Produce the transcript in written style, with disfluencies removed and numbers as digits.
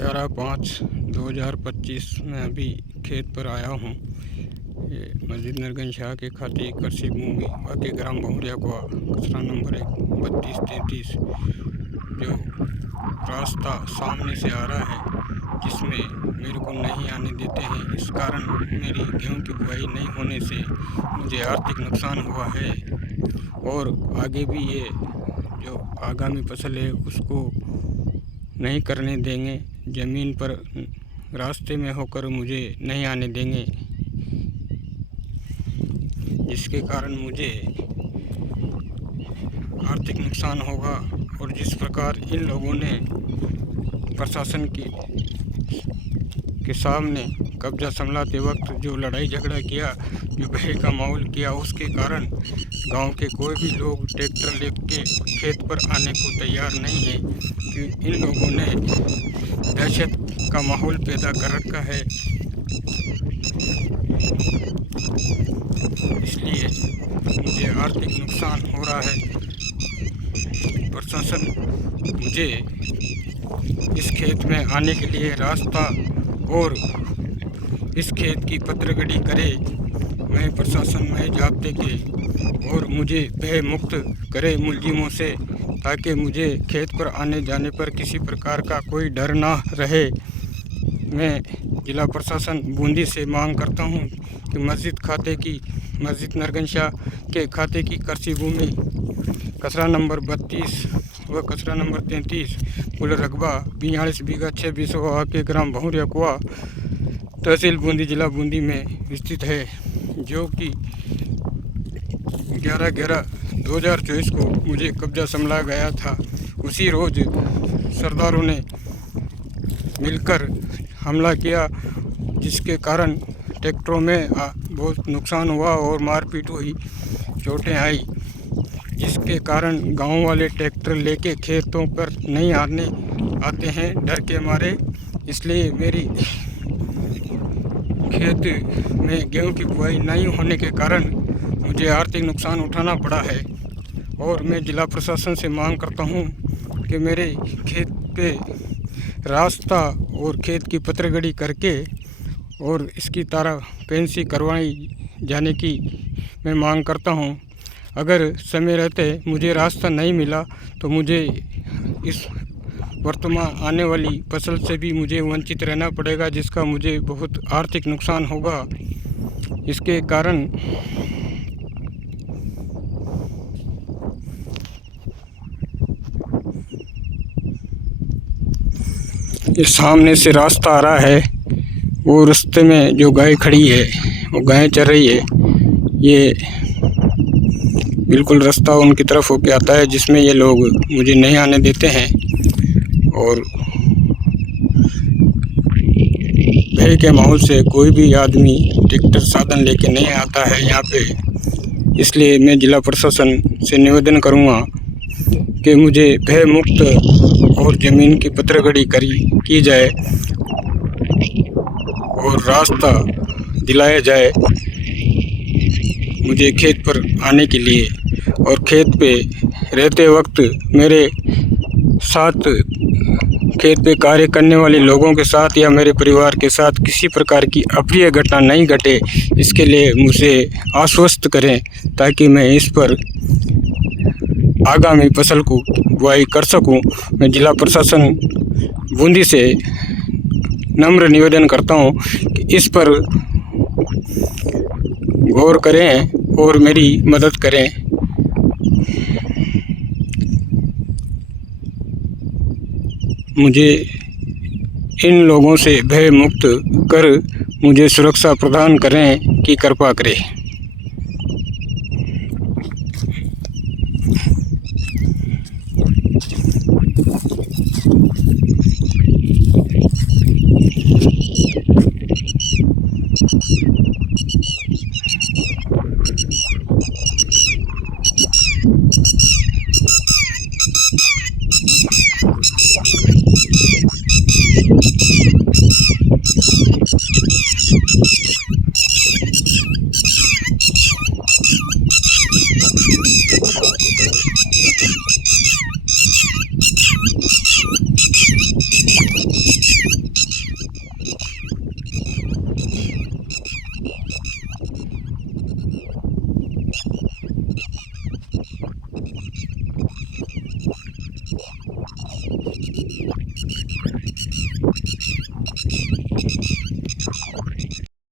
11/5/2025 में अभी खेत पर आया हूँ। ये मस्जिद नरगंज शाह के खाते कृषि भूमि वाकई ग्राम बहुरिया को कचरा नंबर 3233 जो रास्ता सामने से आ रहा है जिसमें मेरे को नहीं आने देते हैं। इस कारण मेरी गेहूं की बुआई नहीं होने से मुझे आर्थिक नुकसान हुआ है और आगे भी ये जो आगामी फसल है उसको नहीं करने देंगे। ज़मीन पर रास्ते में होकर मुझे नहीं आने देंगे, जिसके कारण मुझे आर्थिक नुकसान होगा। और जिस प्रकार इन लोगों ने प्रशासन के सामने कब्जा संभालते वक्त जो लड़ाई झगड़ा किया, जो भय का माहौल किया, उसके कारण गांव के कोई भी लोग ट्रैक्टर लेके खेत पर आने को तैयार नहीं है कि इन लोगों ने दहशत का माहौल पैदा कर रखा है। इसलिए मुझे आर्थिक नुकसान हो रहा है। प्रशासन मुझे इस खेत में आने के लिए रास्ता और इस खेत की पत्रगड़ी करे, मैं प्रशासन में जाब्ते के और मुझे भय मुक्त करे मुलजिमों से, ताकि मुझे खेत पर आने जाने पर किसी प्रकार का कोई डर ना रहे। मैं जिला प्रशासन बूंदी से मांग करता हूं कि मस्जिद नरगंज शाह के खाते की कृषि भूमि कचरा नंबर 32 व कचरा नंबर 33 कुल रकबा 42 बीघा 6 बीसवा के ग्राम बहुरिया कुआ तहसील बूंदी जिला बूंदी में स्थित है, जो कि 11/11/2024 को मुझे कब्जा संभाला गया था। उसी रोज़ सरदारों ने मिलकर हमला किया, जिसके कारण ट्रैक्टरों में बहुत नुकसान हुआ और मारपीट हुई, चोटें आई, जिसके कारण गांव वाले ट्रैक्टर लेके खेतों पर नहीं आते हैं डर के मारे। इसलिए मेरी खेत में गेहूं की बुआई नहीं होने के कारण मुझे आर्थिक नुकसान उठाना पड़ा है। और मैं जिला प्रशासन से मांग करता हूं कि मेरे खेत पे रास्ता और खेत की पत्रगड़ी करके और इसकी तारा पेंसी करवाई जाने की मैं मांग करता हूं। अगर समय रहते मुझे रास्ता नहीं मिला तो मुझे इस वर्तमान आने वाली फसल से भी मुझे वंचित रहना पड़ेगा, जिसका मुझे बहुत आर्थिक नुकसान होगा। इसके कारण ये सामने से रास्ता आ रहा है, वो रास्ते में जो गाय खड़ी है वो गाय चर रही है। ये बिल्कुल रास्ता उनकी तरफ होके आता है, जिसमें ये लोग मुझे नहीं आने देते हैं और भय के माहौल से कोई भी आदमी ट्रैक्टर साधन लेके नहीं आता है यहाँ पे। इसलिए मैं जिला प्रशासन से निवेदन करूँगा कि मुझे भय मुक्त और ज़मीन की पत्रगड़ी की जाए और रास्ता दिलाया जाए मुझे खेत पर आने के लिए। और खेत पे रहते वक्त मेरे साथ खेत पे कार्य करने वाले लोगों के साथ या मेरे परिवार के साथ किसी प्रकार की अप्रिय घटना नहीं घटे, इसके लिए मुझे आश्वस्त करें, ताकि मैं इस पर आगामी फसल को बुआई कर सकूं। मैं जिला प्रशासन बूंदी से नम्र निवेदन करता हूं कि इस पर गौर करें और मेरी मदद करें। मुझे इन लोगों से भय मुक्त कर मुझे सुरक्षा प्रदान करें कि कृपा करें।